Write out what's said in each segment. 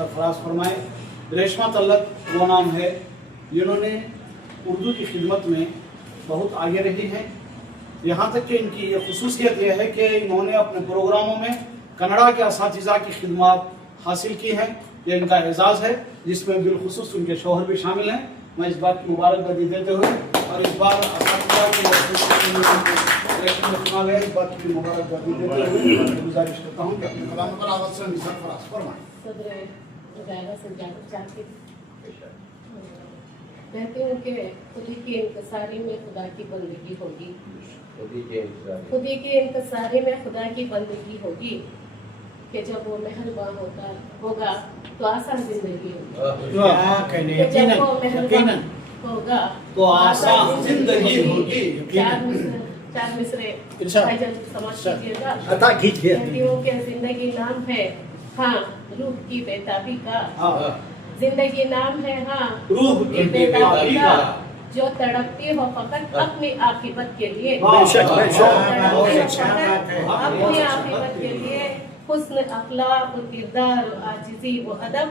सरफराज फरमाए। रेशमा तल्लत वो नाम है, जिन्होंने उर्दू की खिदमत में बहुत आगे रही हैं। यहाँ तक कि इनकी ये खुसूसियत यह है कि इन्होंने अपने प्रोग्रामों में कन्नड़ा के असातिज़ा की खिदमत हासिल की हैं। ये इनका एजाज़ है, जिसमें बिलखुसूस उनके शौहर भी शामिल हैं। मैं इस बात की मुबारकबादी देते हुए और इस बार असातिज़ा की इलेक्शन में चुना गया, इस बात की मुबारकबादी देते हुए गुजारिश करता हूँ कि अपने कलाम पर आवाज़ से सरफराज फरमाएं। कहते हैं कि खुदी की इंतसारी में खुदा की बंदगी होगी, खुदी की इंतसारी में खुदा की बंदगी होगी, कि जब वो मेहरबान होगा तो आसान जिंदगी होगी, जब वो मेहरबान होगा तो आसान जिंदगी होगी। चार मिसरे समझ लीजिएगा। कहती हूँ कि जिंदगी नाम है हाँ रूह की बेताबी का, जिंदगी नाम है हाँ रूह की बेताबी का, जो तड़पती हो फकत अपनी आखिरत के लिए, अपनी आखिरत के लिए। हुस्न अखलाक किरदार आजिज़ी व अदब,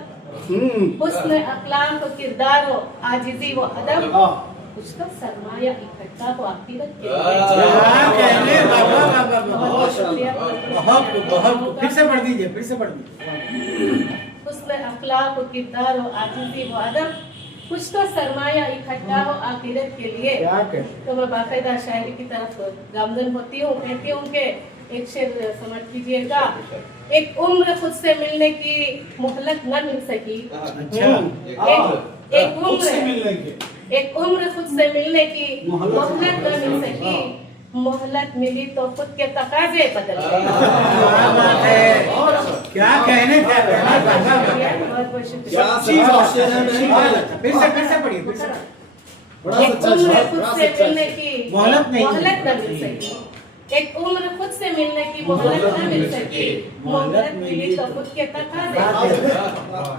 हुस्न अखलाक किरदार आजिज़ी व अदब, कुछ तो सरमाया इकट्ठा हो आखिरत के लिए। फिर से पढ़ दीजिए। हुस्न अखलाक किरदार आजिज़ी व अदब, कुछ तो सरमाया इकट्ठा हो आखिरत के लिए। तो मैं बाकायदा शायरी की तरफ गामजन होती हूँ। कहती हूँ कि एक शेर समझ लीजिएगा। एक उम्र खुद से मिलने की मोहलत न मिल सकी, एक उम्र खुद से मिलने की मोहलत न मिल सकी, मोहलत मिली तो खुद के तकाजे बदल गए। क्या कहने क्या बहुत बहुत शुक्रिया। फिर से पढ़िए। एक उम्र खुद से मिलने की मोहलत न मिल सकी, एक उम्र खुद से मिलने की मोहलत न मिल सकी, मोहलत मिली तो खुद के तकाजे,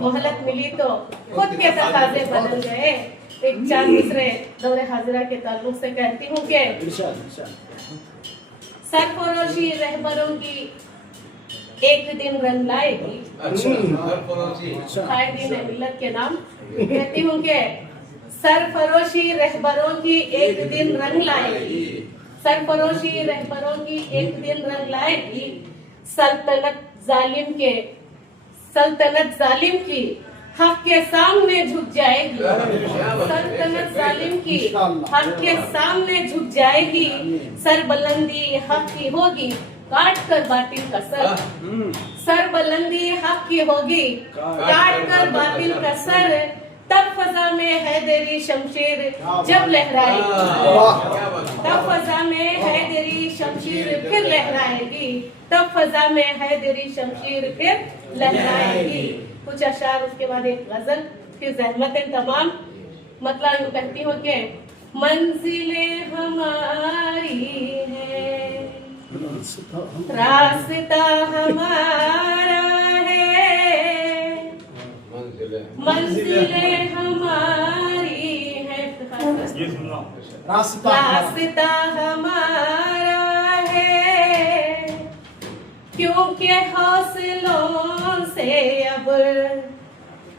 मोहलत मिली तो खुद के तकाजे बदल गए। एक चार मिसरे दौरे हाजिरा के ताल्लुक से कहती हूँ कि सरफरोशी रहबरों की एक दिन रंग लाएगी, कायदीन मिल्लत के नाम। कहती हूँ कि सरफरोशी रहबरों की एक दिन रंग लाएगी, सरफरोशी रहबरों की एक दिन रंग लाएगी, सल्तनत जालिम की हक के सामने झुक जाएगी, सल्तनत जालिम की हक के सामने झुक जाएगी, सरबलंदी हक की होगी काट कर बातिल का सर, सरबलंदी हक की होगी काट कर बातिल का सर, तब फजा में हैदरी शमशीर जब लहराएगी, तब फजा में हैदरी शमशीर फिर लहराएगी, तब फजा में हैदरी शमशीर फिर लहराएगी। कुछ अशार, उसके बाद एक गजल, फिर ज़हमतें तमाम। मतलब यूँ कहती हूँ कि मंजिलें हमारी है, रास्ता हमारा है, मंजिलें हमारी है, रास्ता हमारा है, क्योंकि हौसलों से अब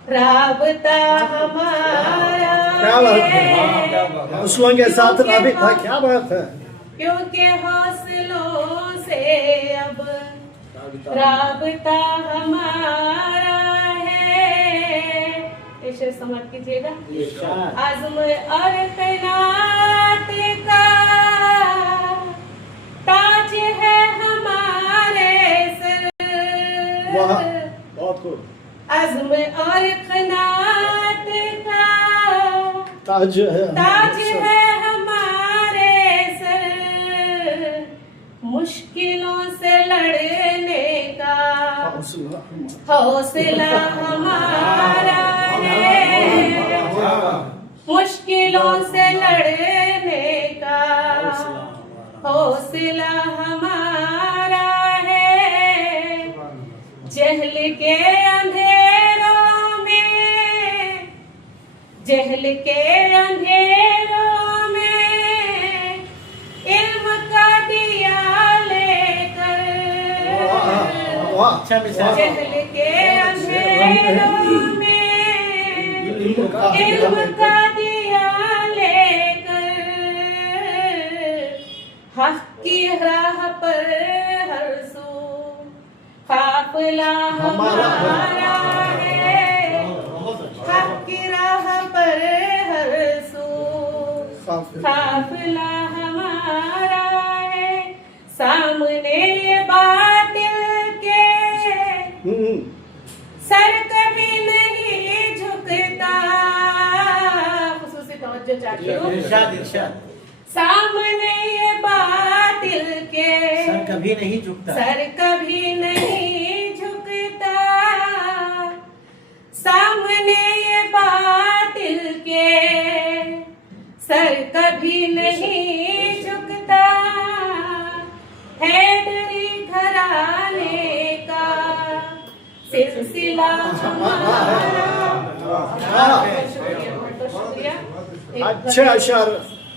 राबता हमारा है, हौसलों के साथ राबिता, क्या बात है, क्योंकि हौसलों से अब राबता हमारा है। इसे समझ कीजिएगा। आज़म और कैनात का ताज है हमारे सर, बहुत खूब। आज़म और कैनात का ताज है हमारे सर, मुश्किलों से लड़ने का हौसला हमारा है, मुश्किलों से लड़ने का हौसला हमारा है, जहल के अंधेरों में, जहल के अंधेरों में इल्म का दिया लेकर, जहल के अंधेरों इल्म का दिया लेकर हक की राह पर हर सू काफिला हमारा है, हक की राह पर हर सू काफिला हमारा है। सामने ये बातिल के सर कभी नहीं झुकता। खुसूसी तवज्जो चाहती हूँ। इरशाद इरशाद। सामने ये बातिल के सर कभी नहीं झुकता, सर कभी नहीं झुकता। सामने ये बातिल के सर कभी नहीं झुकता। हैदरी घराने का सिलसिला हमारा। बहुत शुक्रिया। अच्छे अशर।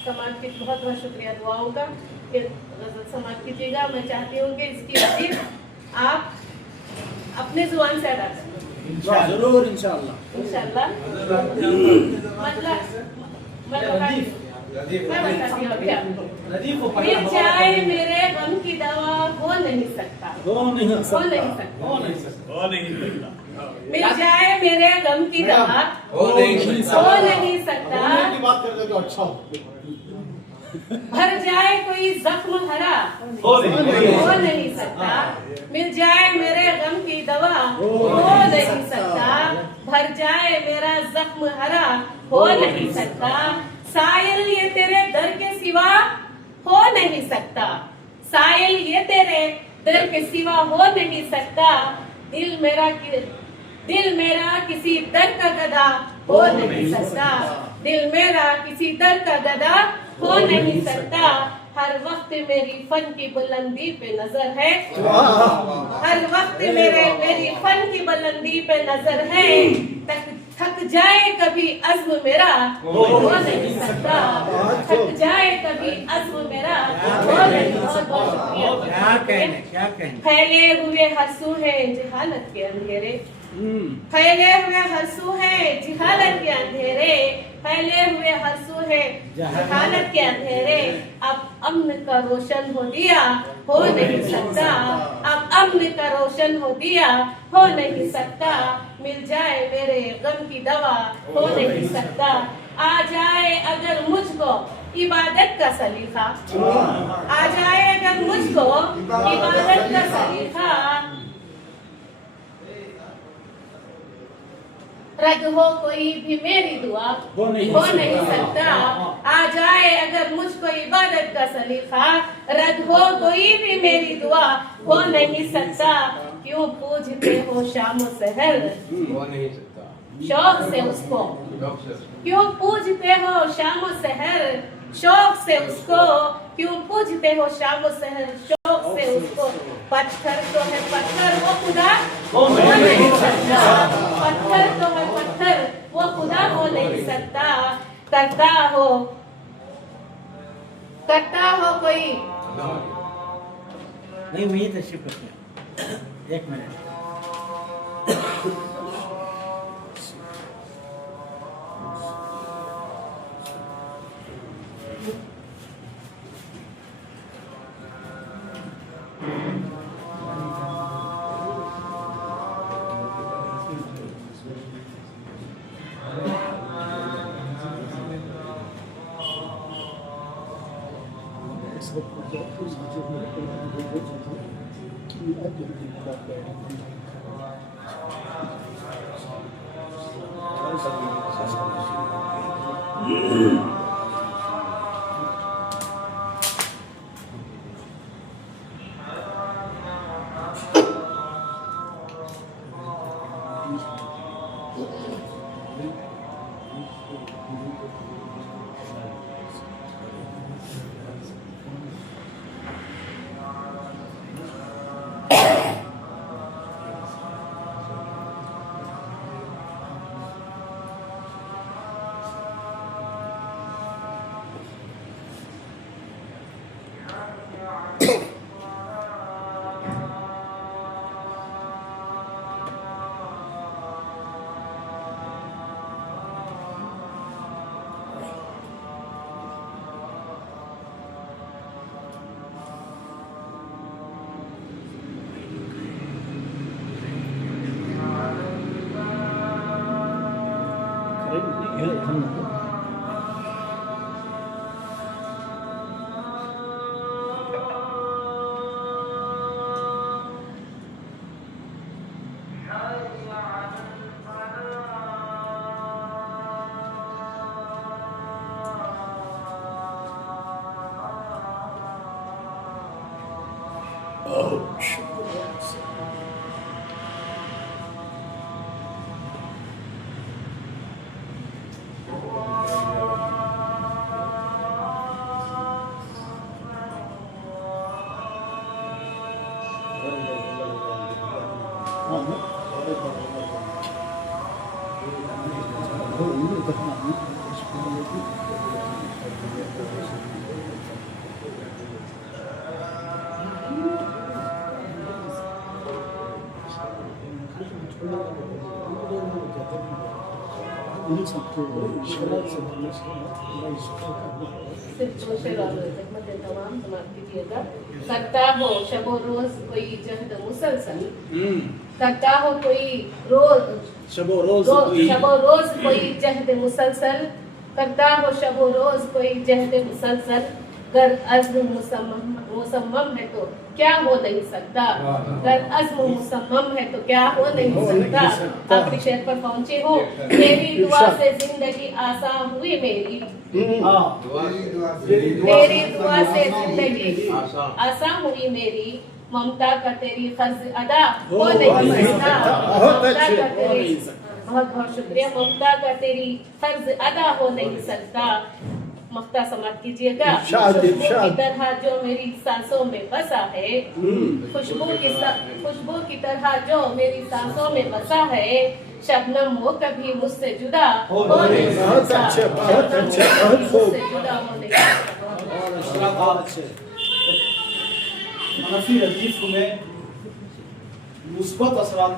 समाज की बहुत बहुत शुक्रिया दुआओं का कि गजल समाज कीजिएगा। मैं चाहती हूँ कि इसकी अजीज आप अपने जुबान से अदा करें जरूर इंशाअल्लाह। इंशाअल्लाह। मैं बताती हूँ अभी आपको। मिल जाए मेरे गम की दवा हो नहीं सकता, हो नहीं हो नहीं सकता, हो नहीं सकता, हो नहीं सकता। मिल जाए मेरे गम की दवा हो नहीं सकता, हो नहीं सकता। होने की बात करते तो अच्छा हो। भर जाए कोई जख्म हरा हो नहीं सकता। मिल जाए मेरे गम की दवा हो नहीं सकता। भर जाए मेरा जख्म हरा हो नहीं सकता। सायल ये तेरे दर के सिवा हो नहीं सकता। सायल ये तेरे दर के सिवा हो नहीं सकता। दिल मेरा किसी दर का गधा हो नहीं सकता। दिल मेरा किसी दर का गधा हो नहीं सकता। हर वक्त मेरी फन की बुलंदी पे नजर है। हर वक्त मेरी फन की बुलंदी पे नजर है। थक जाए कभी अज़्म मेरा हो नहीं सकता। थक जाए कभी अज़्म मेरा हो नहीं। बहुत शुक्रिया। क्या कहने फैले हुए हंसू है जहालत के अंधेरे। फैले हुए हंसू है जहालत के अंधेरे। फैले हुए हंसू है जहालत के अंधेरे। अब अम्न का रोशन हो दिया हो नहीं सकता। अब अम्न का रोशन हो दिया हो नहीं सकता। मिल जाए मेरे गम की दवा हो नहीं सकता। आ जाए अगर मुझको इबादत का सलीका, आ जाए अगर मुझको इबादत का सलीका। रद्द हो कोई भी मेरी दुआ हो नहीं सकता। आ जाए अगर मुझको इबादत का सलीका। रद्द हो कोई भी मेरी दुआ हो नहीं सकता। क्यों पूजते हो शाम सहर हो नहीं सकता। शौक से उसको। क्यों पूजते हो शाम सहर शौक से उसको। क्यों पूजते हो शाम सहर शौक से उसको। पत्थर तो है पत्थर वो खुदा हो नहीं सकता। पत्थर तो है पत्थर वो खुदा हो नहीं सकता। करता हो कोई नहीं वही तशरीफ रखिए। एक मिनट। सिर्फ शेर और जहमत तमाम समाप्त कीजिएगा। करता हो शबो रोज कोई जहद मुसलसल, करता हो कोई रोज शबो रोज शबो रोज कोई जहद मुसलसल, करता हो शबो रोज कोई जहद मुसलसल, गर अज़्म मुसम्मम है तो क्या हो नहीं सकता, गर अज़्म मुसम्मम है तो क्या हो नहीं सकता। आखिरी शेर पर पहुंचे हो। तेरी दुआ से जिंदगी आसान हुई मेरी, तेरी दुआ से जिंदगी आसान हुई मेरी, ममता का तेरी फर्ज अदा हो नहीं सकता। ममता का तेरी बहुत बहुत शुक्रिया। ममता का तेरी फर्ज अदा हो नहीं सकता। मख्ता समाप्त कीजिएगा। खुशबू की तरह जो मेरी सांसों में बसा है, खुशबू की तरह जो मेरी सांसों में बसा है, शबनम वो कभी मुझसे जुदा हो नहीं सकता। शबनम वो कभी मुझसे जुदा हो नहीं सकता। मनफी रजीफ में मुस्बत असरात